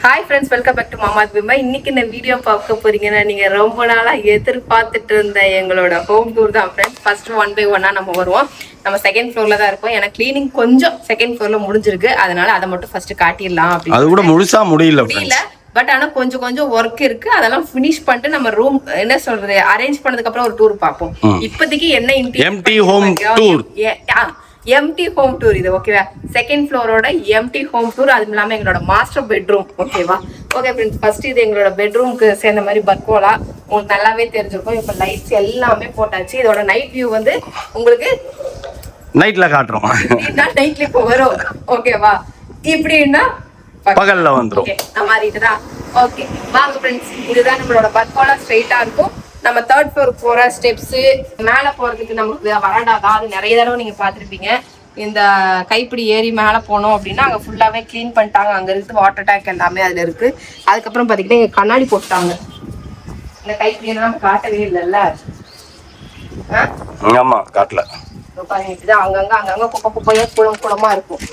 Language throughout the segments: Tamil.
Hi friends, welcome back to மாமாத் பிம்பா. இன்னைக்கு இந்த வீடியோ பார்க்க போறீங்கன்னா நீங்க ரொம்ப நாளா எதிர்பார்த்துட்டு இருந்த எங்களோட ஹோம் டூர் தான் ஃப்ரெண்ட்ஸ். ஃபர்ஸ்ட் 1 by 1 நம்ம வருவோம். நம்ம செகண்ட் ஃப்ளோர்ல தான் இருக்கோம். ஏன்னா கிளீனிங் கொஞ்சம் செகண்ட் ஃப்ளோர்ல முடிஞ்சிருக்கு, அதனால அதை மட்டும் ஃபர்ஸ்ட் காட்டிடலாம் அப்படின்னு. அது கூட முழுசா முடியல பட் ஆனா கொஞ்சம் ஒர்க் இருக்கு. அதெல்லாம் ஃபினிஷ் பண்ணிட்டு நம்ம ரூம் என்ன சொல்றது அரேஞ்ச் பண்ணதுக்கு அப்புறம் ஒரு டூர் பார்ப்போம். இப்போதைக்கு என்ன empty home tour, empty home tour இது ஓகேவா. செகண்ட் ஃப்ளோரோட எம்டி ஹோம் டூர், அதுவும் இல்லாம எங்களோட மாஸ்டர் பெட்ரூம் ஓகேவா. ஓகே ஃப்ரெண்ட்ஸ், ஃபர்ஸ்ட் இது எங்களோட பெட்ரூம்க்கு சேர்ந்த மாதிரி பர்கோலா உங்களுக்கு நல்லாவே தெரிஞ்சிருக்கும். இப்போ லைட்ஸ் எல்லாமே போட்டாச்சு. இதோட நைட் வியூ வந்து உங்களுக்கு நைட்ல காட்டுறோம். நைட்ல இப்போ வரும் ஓகேவா. இப்படின்னா பகல்ல வந்துரும். நான் மாறிட்டுதான். ஓகே வாங்க ஃப்ரெண்ட்ஸ், இதுதான் நம்மளோட பர்கோலா. ஸ்ட்ரைட்டா இருக்கும். நம்ம தேர்ட் ஃப்ளோர் போற ஸ்டெப்ஸ் மேல போறதுக்கு நமக்கு வராண்டா தான். அது நிறைய தடவை நீங்க பாத்திருப்பீங்க. இந்த கைப்பிடி ஏறி மேல போனோம் அப்படின்னா அங்க ஃபுல்லாவே கிளீன் பண்ணிட்டாங்க. அங்க இருக்கு வாட்டர் டேங்க் எல்லாமே அதுல இருக்கு. அதுக்கப்புறம் பாத்தீங்கன்னா இங்க கண்ணாடி போட்டாங்க. இந்த கைப்பிடி நம்ம காட்டவே இல்லைல்ல. ஆமா காட்டல. அங்கங்க குப்பையா குளமா இருக்கும்.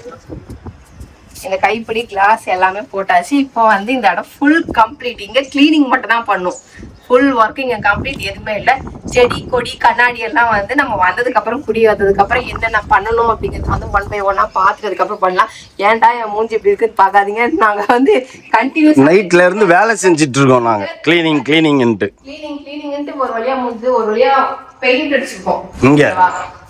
இந்த கைப்பிடி கிளாஸ் எல்லாமே போட்டாச்சு. இப்போ வந்து இந்த இடம் ஃபுல் கம்ப்ளீட். இங்க கிளீனிங் மட்டும் தான் பண்ணும். ஃபுல் ஒர்க்கிங் கம்ப்ளீட், எதுவுமே இல்லை. செடி கொடி கண்ணாடி எல்லாம் வந்து நம்ம வந்ததுக்கு அப்புறம் குடி வந்ததுக்கு அப்புறம் என்னென்ன பண்ணணும் அப்படிங்கிறது வந்து 1 by 1 பார்த்துட்டதுக்கு அப்புறம் பண்ணலாம். ஏன்டா என் மூஞ்சி இப்படி இருக்குன்னு பார்க்காதீங்க. நாங்க வந்து கண்டினியூஸ் நைட்ல இருந்து வேலை செஞ்சுட்டு இருக்கோம். நாங்க கிளீனிங் ஒரு வழியா முடிஞ்சு ஒரு வழியா பெயிண்ட் அடிச்சிருப்போம்.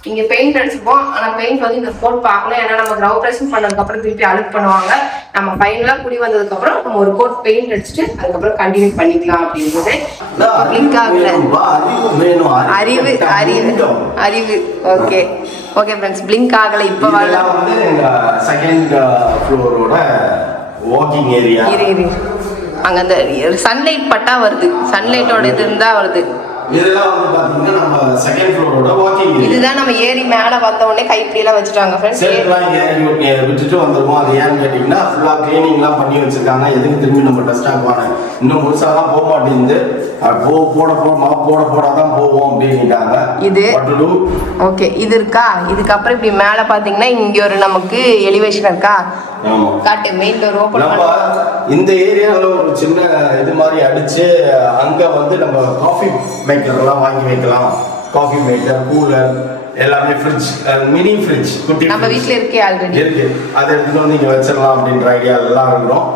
இங்க பெயிண்ட் அடிச்சுப்போம். ஆனா பெயிண்ட் வந்து இந்த கோட் பார்க்கல. ஏன்னா நம்ம கிரவுண்டேஷன் பண்ணதுக்கு அப்புறம் திருப்பி அழுக்கு பண்ணுவாங்க. நம்ம ஃபைனலா குடி வந்ததுக்கு அப்புறம் நம்ம ஒரு கோட் பெயிண்ட் அடிச்சுட்டு அதுக்கப்புறம் கண்டினியூ பண்ணிக்கலாம் அப்படின்றது. பிளிங்க் ஆகல. அறிவு அறிவு அறிவு. ஓகே ஓகே ஃப்ரெண்ட்ஸ், பிளிங்க் ஆகல. இப்போ வந்து செகண்ட் ஃப்ளோரோட வாக்கிங் ஏரியா. இரு அங்க அந்த சன்லைட் பட்டா வருது. சன்லைட்டோட இது இருந்தா வருது. இதெல்லாம் வந்து பாத்தீங்கன்னா நம்ம செகண்ட் ஃப்ளோரோட வாக்கிங் ஏரியா. இதுதான் நம்ம ஏறி மேல வந்த உடனே கைப்பிடி எல்லாம் வச்சுட்டாங்க ஃப்ரெண்ட்ஸ். செல்ஃப்லாம் ஏறி விட்டுட்டு வந்துருவோம். அது ஏன்னு கேட்டீங்கன்னா ஃபுல்லா கிளீனிங்லாம் பண்ணி வச்சிருக்காங்க. எதுக்கு திரும்பி நம்ம டஸ்ட் ஆகுவாங்க. இன்னும் முழுசாலாம் போக மாட்டேங்குது. போடாதான் போவோம் அப்படின்னுட்டாங்க. இது ஓகே. இது இருக்கா. இதுக்கப்புறம் இப்படி மேல பாத்தீங்கன்னா இங்க ஒரு நமக்கு எலிவேஷன் இருக்கா. காட்டு மெயின் டோர் ஓபன் பண்ணி இந்த ஏரியால ஒரு சின்ன இது மாதிரி அடிச்சு அங்க வந்து நம்ம காஃபி மேக்கர் எல்லாம் வாங்கி வைக்கலாம். காஃபி மேக்கர், கூலர் எல்லாமே, ஃப்ரிட்ஜ், மினி ஃப்ரிட்ஜ் குட்டி நம்ம வீட்ல இருக்கே ஆல்ரெடி இருக்கு. அதை எடுத்துட்டு வந்து இங்க வச்சிடலாம் அப்படின்ற ஐடியா எல்லாம் இருக்கிறோம்.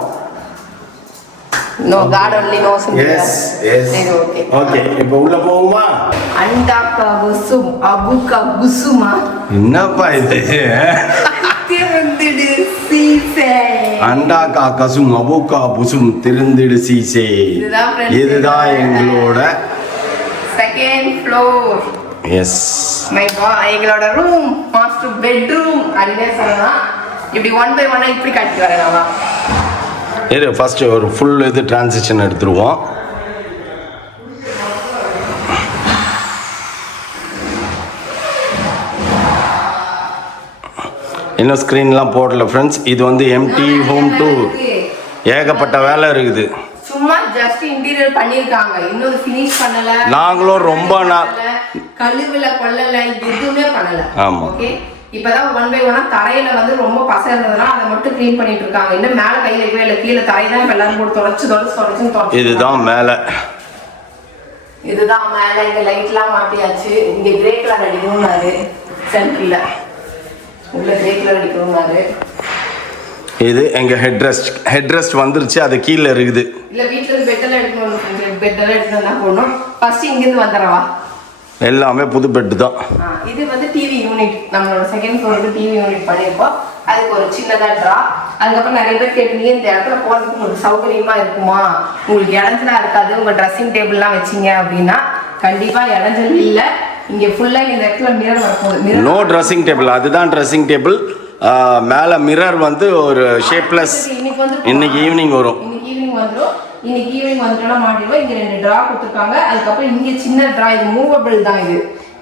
No God only knows. Yes yes. Okay இப்போ உள்ள போவோமா. அண்டா கபுசும் அபுகா புசுமா. என்னப்பா இது? திறந்திடு சீசே. அண்டா காக்கசும் அபுகா புசும் திறந்திடு சீசே. இதுதான் எங்களோட second floor. Yes my God, எங்களோட ரூம், மாஸ்டர் பெட்ரூம் அப்படினே சொல்லலாம். இப்படி 1 by 1 இப்படி காட்டி வரேனாவா. இது ஃபர்ஸ்ட் ஒரு ஃபுல் இது டிரான்சிஷன் எடுத்துருவோம். இன்னும் ஸ்க்ரீன்லாம் போடல ஃப்ரெண்ட்ஸ். இது வந்து எம்டி ஹோம் டூர். ஏகப்பட்ட வேலை இருக்குது. சும்மா ஜஸ்ட் இன்டீரியர் பண்ணிருக்காங்க. இன்னும் ஃபினிஷ் பண்ணல. நாங்களும் ரொம்ப கழுவுல கொல்லல, எதுவுமே பண்ணல. ஆமா. ஓகே, இப்பதான் 1 by 1 தரையில வந்து ரொம்ப பசை இருந்ததுன்னா அதை மட்டும் க்ளீன் பண்ணிட்டு இருக்காங்க. இன்னும் மேல கையில வைக்கவே இல்லை. கீழே தரை தான் இப்ப எல்லாரும் போட்டு தொடச்சு. இதுதான் மேல. இதுதான் மேல. இங்க லைட்லாம் மாட்டியாச்சு. இங்க கிரே கலர் அடிக்கணும்னாரு. சென்ட்ரில் உள்ள கிரே கலர் அடிக்கணும்னாரு. இது எங்க ஹெட் ரெஸ்ட் வந்துருச்சு. அது கீழே இருக்குது. இல்ல வீட்ல இருந்து பெட்டெல்லாம் எடுக்கணும். பெட்டெல்லாம் எடுத்து தான் போடணும். ஃபர்ஸ்ட் இங்க இருந்து வந்துறவா. எல்லாமே புது பெட் தான். இது வந்து டிவி யூனிட். நம்மளோட செகண்ட் ஃப்ளோருக்கு டிவி யூனிட் பண்ணியிருப்போம். அதுக்கு ஒரு சின்னதா ட்ரா. அதுக்கப்புறம் நிறைய பேர் கேட்டீங்க இந்த இடத்துல போறதுக்கு உங்களுக்கு சௌகரியமா இருக்குமா, உங்களுக்கு இடத்துல இருக்காது, உங்க ட்ரெஸ்ஸிங் டேபிள்லாம் வச்சிங்க அப்படின்னா கண்டிப்பா இடஞ்சல் இல்லை. இங்க ஃபுல்லா இந்த இடத்துல மிரர் வரப்போகுது. No dressing table. அதுதான் ட்ரெஸ்ஸிங் டேபிள். மேல மிரர் வந்து ஒரு ஷேப்லெஸ். இன்னைக்கு ஈவினிங் வரும். இன்னைக்கு ஈவினிங் வந்துட்டோம்னா மாட்டிடுவோம். இங்க 2 ட்ரா கொடுத்துருக்காங்க. அதுக்கப்புறம் இங்க சின்ன ட்ரா. இது மூவபிள் தான்.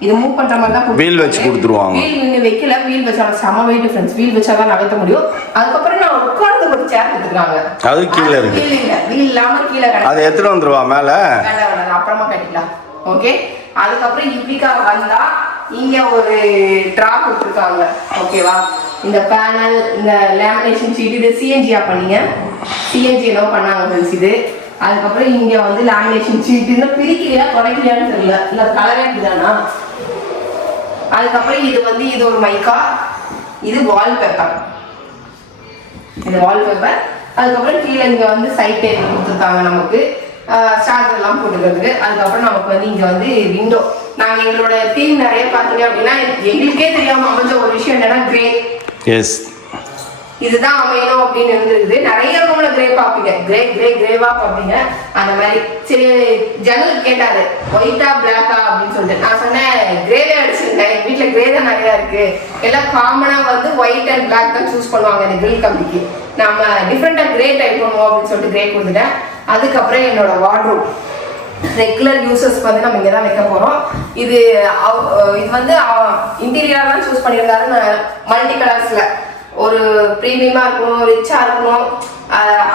இது மூவ் பண்ற மாதிரி தான். வீல் வச்சு கொடுத்துருவாங்க. வீல் இன்னும் வைக்கல. வீல் வச்சாலும் செம வெயிட் ஃப்ரெண்ட்ஸ். வீல் வச்சாதான் நகர்த்த முடியும். அதுக்கப்புறம் நான் உட்கார்ந்து ஒரு சேர் கொடுத்துருக்காங்க. அது கீழே இருக்கு. வீல் இல்லாம கீழே அது எடுத்துட்டு வந்துருவா மேல. அப்புறமா கட்டிக்கலாம். ஓகே, அதுக்கப்புறம் இப்படிக்கா வந்தா இங்க ஒரு ட்ரா கொடுத்துருக்காங்க. ஓகேவா, இந்த பேனல், இந்த லேமினேஷன் ஷீட், இது சிஎன்ஜியா பண்ணீங்க, சிஎன்ஜி ஏதோ பண்ணாங்க ஃப்ரெண்ட்ஸ் இது. அதுக்கப்புறம் இங்க வந்து லேமினேஷன் ஷீட், இந்த பிரிக்கலையா தொடக்கலையான்னு தெரியல, இல்லை கலரே இப்படிதானா. அதுக்கப்புறம் இது வந்து இது ஒரு மைக்கா, இது வால்பேப்பர், இது வால்பேப்பர். அதுக்கப்புறம் கீழே இங்க வந்து சைட் டேபிள் கொடுத்துருக்காங்க நமக்கு, சார்ஜர் எல்லாம் போட்டுக்கிறதுக்கு. அதுக்கப்புறம் நமக்கு வந்து இங்க வந்து விண்டோ. நாங்க எங்களோட தீம் நிறைய பார்த்தீங்க அப்படின்னா எங்களுக்கே தெரியாம அமைஞ்ச ஒரு விஷயம் என்னன்னா கிரே. எஸ், இதுதான் அமையணும் அப்படின்னு இருந்திருக்குது. நிறைய ரூம்ல கிரே பார்ப்பீங்க, கிரேவா பார்ப்பீங்க. அந்த மாதிரி சரி ஜன்னல் கேட்டாரு ஒயிட்டா பிளாக்கா அப்படின்னு சொல்லிட்டு நான் சொன்னேன் கிரேவே அடிச்சிருந்தேன், எங்க வீட்டுல கிரே தான் நிறைய இருக்கு, எல்லாம் காமனா வந்து ஒயிட் அண்ட் பிளாக் தான் சூஸ் பண்ணுவாங்க இந்த கிரில் கம்பிக்கு, நம்ம டிஃப்ரெண்டா கிரே டைப் பண்ணுவோம் அப்படின்னு சொல்லிட்டு கிரே கொடுத்துட்டேன். அதுக்கப்புறம் என்னோட வார்ட்ரோப் ரெகுலர் யூசர்ஸ்க்கு வந்து நம்ம இங்கே தான் வைக்க போகிறோம். இது வந்து இன்டீரியராக தான் சூஸ் பண்ணியிருந்தாரு. மல்டி கலர்ஸில் ஒரு ப்ரீமியமாக இருக்கணும், ரிச்சாக இருக்கணும்,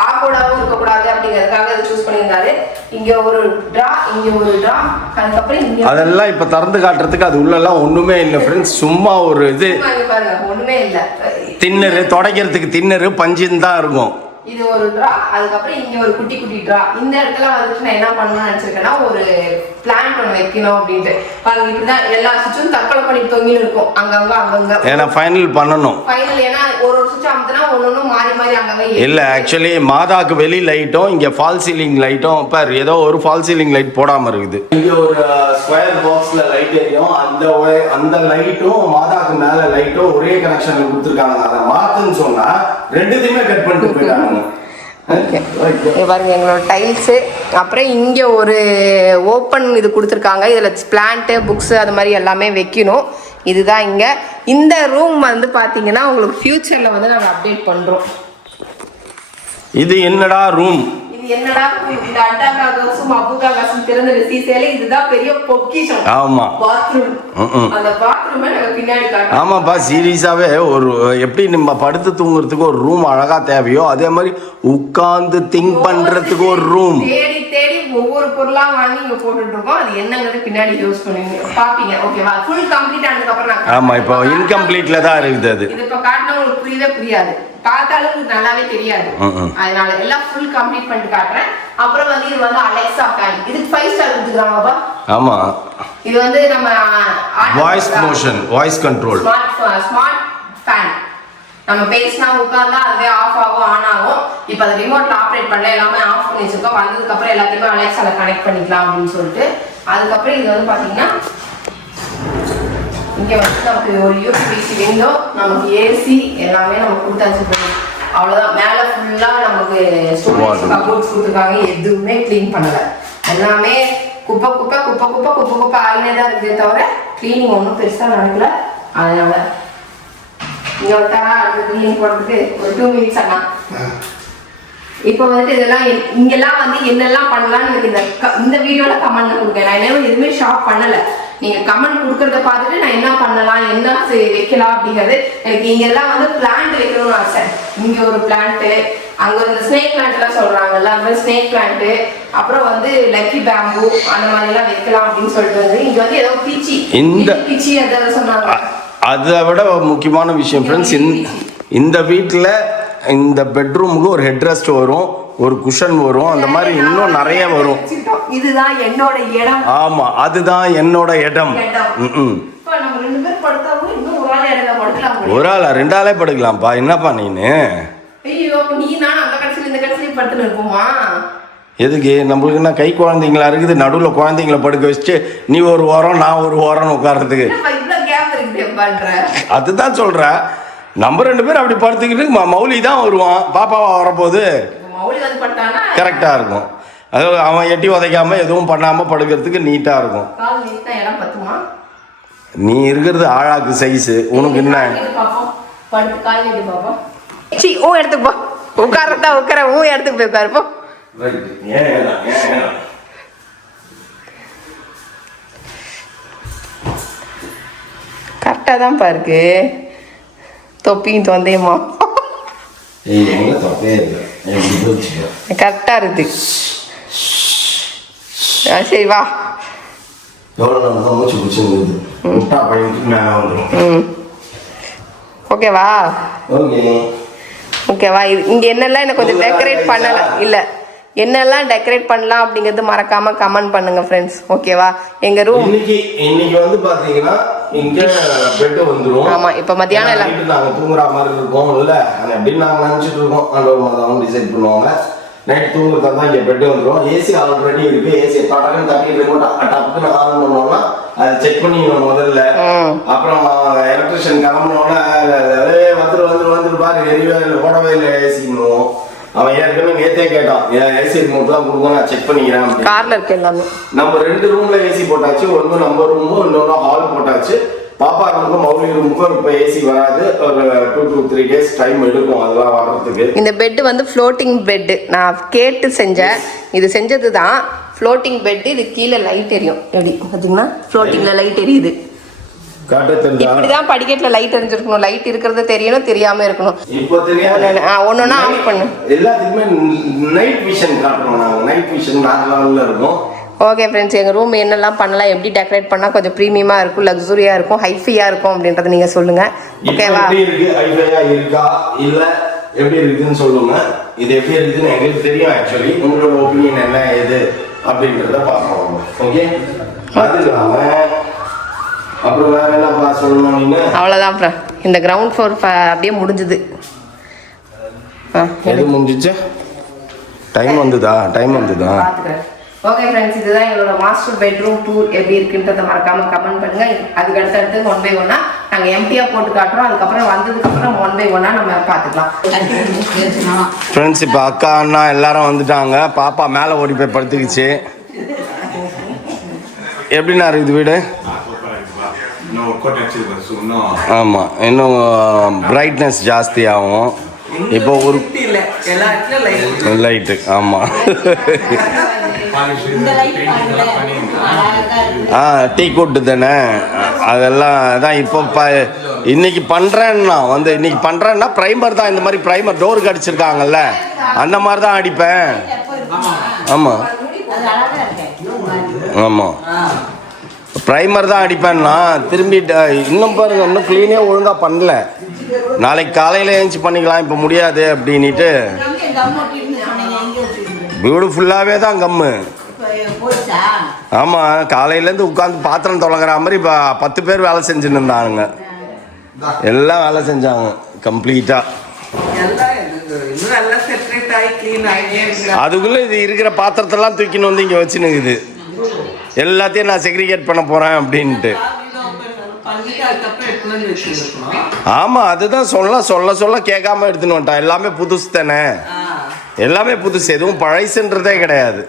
ஆக்வர்டாகவும் இருக்கக்கூடாது அப்படிங்கிறதுக்காக அதை சூஸ் பண்ணியிருந்தாரு. இங்கே ஒரு ட்ரா, இங்கே ஒரு ட்ரா, அதுக்கப்புறம் இங்கே அதெல்லாம் இப்போ திறந்து காட்டுறதுக்கு அது உள்ளெல்லாம் ஒன்றுமே இல்லை ஃப்ரெண்ட்ஸ். சும்மா ஒரு இது பாருங்க, ஒன்றுமே இல்லை. தின்னரு துடைக்கிறதுக்கு தின்னரு பஞ்சின்னு தான் இருக்கும். இது ஒரு ட்ரா. அதுக்கப்புறம் இங்க ஒரு குட்டி குட்டி ட்ரா. இந்த இடத்துல வந்துட்டு நான் என்ன பண்ணணும்னு நினைச்சிருக்கேன்னா ஒரு பிளான்ட் ஒன்று வைக்கணும் அப்படின்ட்டு. பாருங்க இப்படிதான் எல்லா சுவிட்சும் தற்கொலை பண்ணி தொங்கின்னு இருக்கும் அங்கங்க. ஏன்னா ஃபைனல் பண்ணணும். ஃபைனல் ஏன்னா ஒரு சுவிட்ச் அமுத்தினா ஒன்னொன்னு மாறி மாறி அங்கங்க. இல்ல ஆக்சுவலி மாதாக்கு வெளி லைட்டும் இங்க ஃபால் சீலிங் லைட்டும் பார் ஏதோ ஒரு ஃபால் சீலிங் லைட் போடாம இருக்குது. இங்க ஒரு ஸ்கொயர் பாக்ஸ்ல லைட் எரியும். அந்த லைட்டும் மாதாக்கு மேல லைட்டும் ஒரே கனெக்ஷன்ல கொடுத்துருக்காங்க. அதை மாத்துன்னு சொன்னா ரெண்டுத்தையுமே கட் பண்ணிட்டு போயிட்டாங்க. பாருங்க எங்களோட டைல்ஸு. அப்புறம் இங்கே ஒரு ஓப்பன் இது கொடுத்துருக்காங்க. இதில் பிளான்ட்டு, புக்ஸு அது மாதிரி எல்லாமே வைக்கணும். இதுதான் இங்கே இந்த ரூம் வந்து பார்த்தீங்கன்னா உங்களுக்கு ஃபியூச்சரில் வந்து நாங்கள் அப்டேட் பண்ணுறோம். இது என்னடா ரூம், என்னடா இந்த அட்டாகாசும் அபுகாசும் திறந்த சீசேல இதுதான் பெரிய பொக்கிஷம். ஆமா பாத்ரூம். அந்த பாத்ரூமை நாங்க பின்னாடி காட்டுறோம். ஆமாப்பா சீரியஸாவே ஒரு எப்படி நம்ம படுத்து தூங்குறதுக்கு ஒரு ரூம் அழகா தேவையோ அதே மாதிரி உட்கார்ந்து திங்க் பண்றதுக்கு ஒரு ரூம் தேடி தேடி ஒவ்வொரு பொருளா வாங்கி இங்க போட்டுட்டு இருக்கோம். அது என்னங்கிறது பின்னாடி யூஸ் பண்ணுவீங்க பாப்பீங்க. ஓகேவா? ஃபுல் கம்ப்ளீட் ஆனதுக்கு அப்புறம் ஆமா இப்போ இன்கம்ப்ளீட்ல தான் இருக்குது. அது இது இப்ப காட்டினா உங்களுக்கு புரியவே புரியாது, பார்த்தாலும் நல்லாவே தெரியாது. அதனால எல்லாம் ஃபுல் கம்ப்ளீட் பண்ணிட்டு காட்டுறேன். அப்புறம் வந்து இது வந்து அலெக்சா ஃபேன். இதுக்கு 5 ஸ்டார் கொடுத்துக்கறாங்கப்பா. ஆமா இது வந்து நம்ம voice motion voice control smart fan. நம்ம பேசினா உட்கார்ந்தா அதுவே ஆஃப் ஆகும் ஆன் ஆகும். இப்போ அதை ரிமோட்ல ஆப்ரேட் பண்ணல, எல்லாமே ஆஃப் பண்ணி வச்சிருக்கோம். வந்ததுக்கு அப்புறம் எல்லாத்தையுமே அலெக்சால கனெக்ட் பண்ணிக்கலாம் அப்படின்னு சொல்லிட்டு. அதுக்கப்புறம் இது வந்து பாத்தீங்கன்னா இங்க வந்து நமக்கு ஒரு யூபிசி விண்டோ, நமக்கு ஏசி எல்லாமே நம்ம கொடுத்தாச்சு. அவ்வளவுதான். மேல ஃபுல்லா நமக்கு ஸ்டோரேஜ் கபோர்ட்ஸ் கொடுத்துருக்காங்க. எதுவுமே கிளீன் பண்ணல, எல்லாமே குப்பை குப்பை குப்பை குப்பை குப்பை குப்பை ஆகினே தான் இருக்கே தவிர கிளீனிங் ஒன்றும் பெருசா நடக்கல. அதனால இங்க விட்டாரா அடுத்த கிளீனிங் போடுறதுக்கு ஒரு 2 மினிட்ஸ் ஆனா. இப்போ வந்துட்டு இதெல்லாம் இங்கெல்லாம் வந்து என்னெல்லாம் பண்ணலாம்னு எனக்கு இந்த வீடியோல கமெண்ட்ல கொடுங்க. நான் என்ன எதுவுமே ஷாப் பண்ணல, நீங்க கமெண்ட் கொடுக்கறத பார்த்துட்டு நான் என்ன பண்ணலாம் என்ன வைக்கலாம் அப்படிங்கிறது. எனக்கு இங்கெல்லாம் வந்து பிளான்ட் வைக்கணும்னு ஆசை. இங்க ஒரு பிளான்ட், அங்க ஒரு ஸ்னேக் பிளான்ட் எல்லாம் சொல்றாங்கல்ல, அந்த ஸ்னேக் பிளான்ட், அப்புறம் வந்து லக்கி பேம்பு அந்த மாதிரி எல்லாம் வைக்கலாம் அப்படின்னு சொல்லிட்டு வந்து இங்க வந்து ஏதோ பீச்சி அதை சொன்னாங்க. அதை விட முக்கியமான விஷயம் ஃப்ரெண்ட்ஸ், இந்த வீட்டில் இந்த பெட்ரூமுக்கு ஒரு ஹெட் ரெஸ்ட் வரும், ஒரு குஷன் வரும், அந்த மாதிரி இன்னும் நிறைய வரும். இதுதான் என்னோட இடம். ஆமா அதுதான் என்னோட இடம். ஒரு ஆளா 2 ஆளே படுக்கலாம்ப்பா. என்னப்பா நீனு? எதுக்கு? நம்மளுக்கு என்ன கை குழந்தைங்களா இருக்குது, நடுவில் குழந்தைங்கள படுக்க வச்சுட்டு நீ ஒரு ஓரம் நான் ஒரு ஓரம் உட்கார்றதுக்கு. அதுதான் சொல்றேன். நம்ம 2 பேரும் அப்படி படுத்துக்கிட்டு மௌலி தான் வருவான், பாப்பாவா வரப்போகுது கரெக்டா இருக்கும். அதாவது அவன் எட்டி உதைக்காம எதுவும் பண்ணாம படுக்கிறதுக்கு நீட்டா இருக்கும். நீ இருக்கிறது ஆழாக்கு சைஸ், உனக்கு என்ன இடத்துக்கு போ உட்காரதா உட்கார இடத்துக்கு போய் உட்காருப்போ. கரெக்டா தான் பாருக்கு தொப்பியும் தொந்தையுமா கரெக்டா இருக்கு. சரி வா. ஓகேவா? ஓகே. ஓகேவா? இங்க என்னெல்லாம் எனக்கு கொஞ்சம் டெக்கரேட் பண்ணலாம் இல்ல என்னெல்லாம் டெக்கரேட் பண்ணலாம் அப்படிங்கிறது மறக்காம கமெண்ட் பண்ணுங்க ஃப்ரெண்ட்ஸ். ஓகேவா? எங்க ரூம் இன்னைக்கு வந்து பாத்தீங்கன்னா இங்க பெட் வந்துரும். ஆமா, இப்ப மத்தியானம் எல்லாம் நாங்க தூங்குற மாதிரி இருக்கோம் இல்ல, அது எப்படி நாங்க நினைச்சிட்டு இருக்கோம். அவங்க டிசைட் பண்ணுவாங்க. நைட் தூங்குறதா தான் இங்க பெட் வந்துரும். ஏசி ஆல்ரெடி இருக்கு. ஏசி படக்குன்னு தட்டிட்டு இருக்கோம். டப்புன்னு ஆன் பண்ணோம்னா அதை செக் பண்ணிக்கணும் முதல்ல. அப்புறம் எலக்ட்ரிஷியன் கிளம்புனோன்னா வந்துரு பாரு எரியவே இல்லை ஓடவே இல்லை ஏசிக்கணும். அவன் ஏற்கனவே நேத்தே கேட்டான், ஏசி ரிமோட் தான் கொடுங்க நான் செக் பண்ணிக்கிறேன். கார்ல இருக்கு எல்லாமே. நம்ம 2 ரூம்ல ஏசி போட்டாச்சு. ஒன்று நம்ம ரூமும் இன்னொன்று ஹால் போட்டாச்சு. பாப்பா ரூமுக்கும் மௌலி ரூமுக்கும் இப்போ ஏசி வராது. ஒரு 2 to 3 days டைம் எடுக்கும் அதெல்லாம் வர்றதுக்கு. இந்த பெட் வந்து ஃப்ளோட்டிங் பெட் நான் கேட்டு செஞ்சேன். இது செஞ்சது தான் ஃப்ளோட்டிங் பெட். இது கீழே லைட் எரியும். எப்படி பார்த்தீங்கன்னா ஃப்ளோட்டிங்ல லைட் எரியுது. இப்படிதான் படிக்கட்டுல லைட் எரிஞ்சிருக்கணும். லைட் இருக்கிறது தெரியணும், தெரியாம இருக்கணும். இப்போ தெரியாது. ஒன்னொன்னா ஆஃப் பண்ணு. எல்லாத்துக்குமே நைட் விஷன் காட்டுறோம் நாங்க. நைட் விஷன் வேற லெவல்ல இருக்கும். ஓகே ஃப்ரெண்ட்ஸ், எங்கள் ரூம் என்னெல்லாம் பண்ணலாம், எப்படி டெக்கரேட் பண்ணால் கொஞ்சம் ப்ரீமியமாக இருக்கும், லக்ஸுரியாக இருக்கும், ஹைஃபையாக இருக்கும் அப்படின்றத நீங்கள் சொல்லுங்கள். ஓகேவா? எப்படி இருக்கு, ஹைஃபையா இருக்கா இல்லை எப்படி இருக்குதுன்னு சொல்லுங்க. இது எப்படி இருக்குதுன்னு எங்களுக்கு தெரியும். ஆக்சுவலி உங்களோட ஒப்பீனியன் என்ன ஏது அப்படின்றத பார்ப்போம். ஓகே, அது இல்லாமல் அப்புறம் வேற என்னப்பா சொல்லணும் நீங்க? அவ்வளோதான் அப்புறம் இந்த கிரவுண்ட் ஃப்ளோர் அப்படியே முடிஞ்சுது. எது முடிஞ்சிச்சு? டைம் வந்துதா? பார்த்துக்கிறேன். ஓகே ஃப்ரெண்ட்ஸ், இதுதான் எங்களோட மாஸ்டர் பெட்ரூம் டூர். எப்படி இருக்குன்றதை மறக்காம கமெண்ட் பண்ணுங்க. அதுக்கு அடுத்தடுத்து 1 by 1 நாங்கள் எம்டியாக போட்டு காட்டுறோம். அதுக்கப்புறம் வந்ததுக்கப்புறம் 1 by 1 நம்ம பார்த்துக்கலாம். ஃப்ரெண்ட்ஸ், இப்போ அக்கா அண்ணா எல்லாரும் வந்துட்டாங்க. பாப்பா மேலே ஓடி போய் படுத்துக்கிச்சு. எப்படின்னா இருக்குது வீடு? ஆமாம், இன்னும் பிரைட்னஸ் ஜாஸ்தி ஆகும். இப்போ ஒரு லைட்டு. ஆமாம், டீ கூட்டு தானே அதெல்லாம் தான். இப்போ இன்னைக்கு பண்ணுறேன்னா ப்ரைமர் தான். இந்த மாதிரி ப்ரைமர் டோருக்கு அடிச்சிருக்காங்கல்ல, அந்த மாதிரி தான் அடிப்பேன். ஆமாம் ஆமாம், ப்ரைமர் தான் அடிப்பேன்னா. திரும்பி இன்னும் பாருங்க, இன்னும் க்ளீனே ஒழுங்காக பண்ணல. நாளைக்கு காலையில் எழுந்துச்சி பண்ணிக்கலாம், இப்போ முடியாது அப்படின்ட்டு. வீடு ஃபுல்லாகவே தான் கம்மு. ஆமாம், காலையிலேருந்து உட்காந்து பாத்திரம் தொலைகிற மாதிரி இப்போ 10 பேர் வேலை செஞ்சுன்னு இருந்தாங்க. எல்லாம் வேலை செஞ்சாங்க கம்ப்ளீட்டாக. அதுக்குள்ளே இது இருக்கிற பாத்திரத்தெல்லாம் தூக்கின்னு வந்து இங்கே வச்சுன்னுக்குது. எல்லாத்தையும் நான் செக்ரிகேட் பண்ண போகிறேன் அப்படின்ட்டு. ஆமாம், அதுதான் சொல்ல கேட்காம எடுத்துன்னு வந்துட்டான். எல்லாமே புதுசு தானே, எல்லாமே புதுசு, எதுவும் பழைசுன்றதே கிடையாது.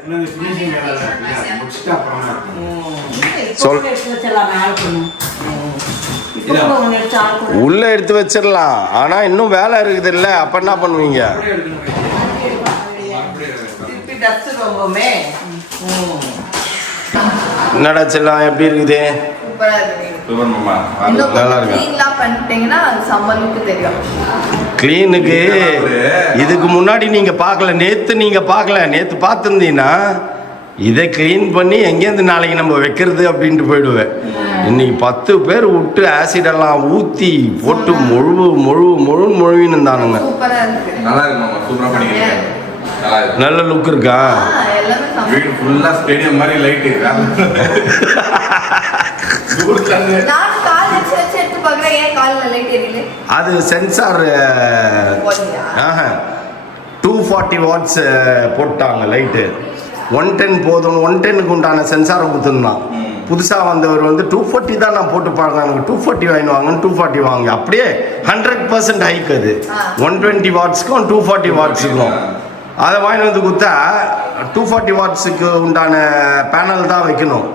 உள்ள எடுத்து வச்சிடலாம், ஆனால் இன்னும் வேலை இருக்குது இல்லை. அப்போ என்ன பண்ணுவீங்க? என்னடா செல்லம், எப்படி இருக்குது? கிளீனுக்கு இதுக்கு முன்னாடி நீங்க பார்க்கல, நேத்து பார்த்துருந்தீங்கன்னா இதை கிளீன் பண்ணி எங்கேருந்து நாளைக்கு நம்ம வைக்கிறது அப்படின்ட்டு போயிடுவேன். இன்னைக்கு 10 பேர் விட்டு ஆசிடெல்லாம் ஊற்றி போட்டு முழுவின்னு இருந்தானுங்க. நல்ல லுக் இருக்கா? வீடு ஃபுல்லா ஸ்டேடியம் மாதிரி லைட் இருக்கு. அது சென்சார் 240 வாட்ஸ் போட்டாங்க லைட்டு. 110 போதும். 110க்கு உண்டான சென்சாரை கொடுத்துருந்தான். புதுசாக வந்தவர் வந்து 240 தான் நான் போட்டு பாருங்க, எனக்கு 240 வாங்கினுவாங்கன்னு 240 வாங்க. அப்படியே 100% ஹைக். அது 120 வாட்ஸ்க்கும் 240 வாட்ஸுக்கும் அதை வாங்கிட்டு வந்து கொடுத்தா 240 வாட்ஸுக்கு உண்டான பேனல் தான் வைக்கணும்.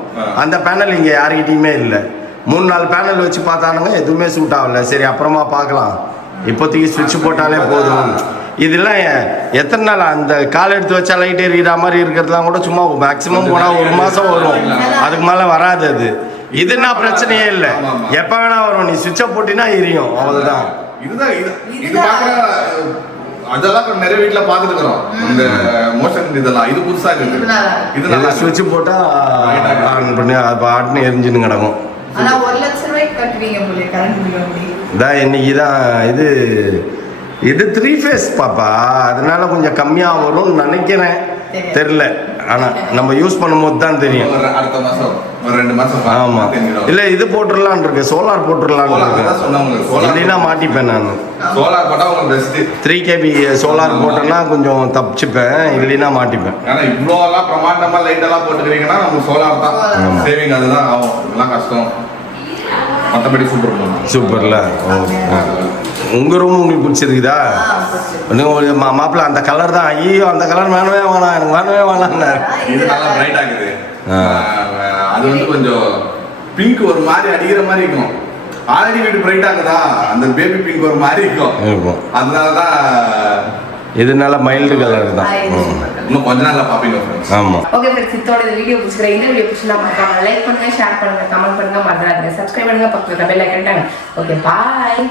அந்த பேனல் இங்கே யாருக்கிட்டையுமே இல்லை. 3-4 பேனல் வச்சு பார்த்தானுங்க, எதுவுமே சூட் ஆகலை. சரி அப்புறமா பார்க்கலாம், இப்போதைக்கு சுவிட்ச் போட்டாலே போதும். இதெல்லாம் எத்தனை நாள் அந்த கால் எடுத்து வச்சா லைட் எரிகிற மாதிரி இருக்கிறதுலாம் கூட சும்மா மேக்ஸிமம் போனால் 1 மாதம் வரும், அதுக்கு மேலே வராது. அது இதுனா பிரச்சனையே இல்லை, எப்போ வேணா வரும். நீ சுவிட்சை போட்டினா எரியும், அவ்வளோதான். அதெல்லாம் நிறைய வீட்டுல பாத்துக்கிறோம். இந்த மோஷன் இதெல்லாம் இது புதுசா இருக்கு. இது சுவிட்ச் போட்டா ஆன் பண்ணி அது பாட்டுன்னு எரிஞ்சுன்னு கிடக்கும். ஆனா 1 லட்சம் ரூபாய்க்கு கட்டுவீங்க போல கரண்ட் பில். இன்னைக்கு தான் இது 3 ஃபேஸ் பாப்பா, அதனால கொஞ்சம் கம்மியாக வரும்னு நினைக்கிறேன், தெரியல. ஆனால் நம்ம யூஸ் பண்ணும்போது தான் தெரியும். அடுத்த மாசம் ஒரு 2 மாசம் ஆமா இல்ல இது போட்டுடலான் இருக்கு, சோலார் போட்டுடலான் இருக்கு. இல்லைன்னா மாட்டிப்பேன் நான். சோலார் போட்டா உங்களுக்கு பெஸ்ட். 3 kb சோலார் போட்டோன்னா கொஞ்சம் தப்பிச்சுப்பேன், இல்லைன்னா மாட்டிப்பேன். ஆனா இவ்வளோ எல்லாம் பிரமாண்டமா லைட் எல்லாம் போட்டுக்கிறீங்கன்னா நம்ம சோலார் தான் சேவிங், அதுதான் ஆகும். இதெல்லாம் கஷ்டம். மற்றபடி சூப்பர்ல. உங்க ரூம் உங்களுக்கு பிடிச்சிருக்குதா? மாப்பிள்ள அந்த கலர் தான், ஐயோ அந்த கலர் வேணவே வேணாம், எனக்கு வேணவே வேணாம்னாரு. இது நல்லா பிரைட் ஆகுது. அது வந்து கொஞ்சம் பிங்க் ஒரு மாதிரி அடிக்கிற மாதிரி இருக்கும். ஆல்ரெடி வீட்டு பிரைட் ஆகுதா, அந்த பேபி பிங்க் ஒரு மாதிரி இருக்கும். அதனாலதான் இது நல்ல மைல்டு கலர் தான். இன்னும் கொஞ்ச நாள்ல பாப்பீங்க. ஆமா. ஓகே ஃப்ரெண்ட்ஸ், இதோட இந்த வீடியோ பிடிச்சிருக்கேன். இந்த வீடியோ பிடிச்சினா மறக்காம லைக் பண்ணுங்க, ஷேர் பண்ணுங்க, கமெண்ட் பண்ணுங்க, மறந்துடாதீங்க சப்ஸ்கிரைப் பண்ணுங்க, பக்கத்துல பெல் ஐகான். ஓகே, பாய்.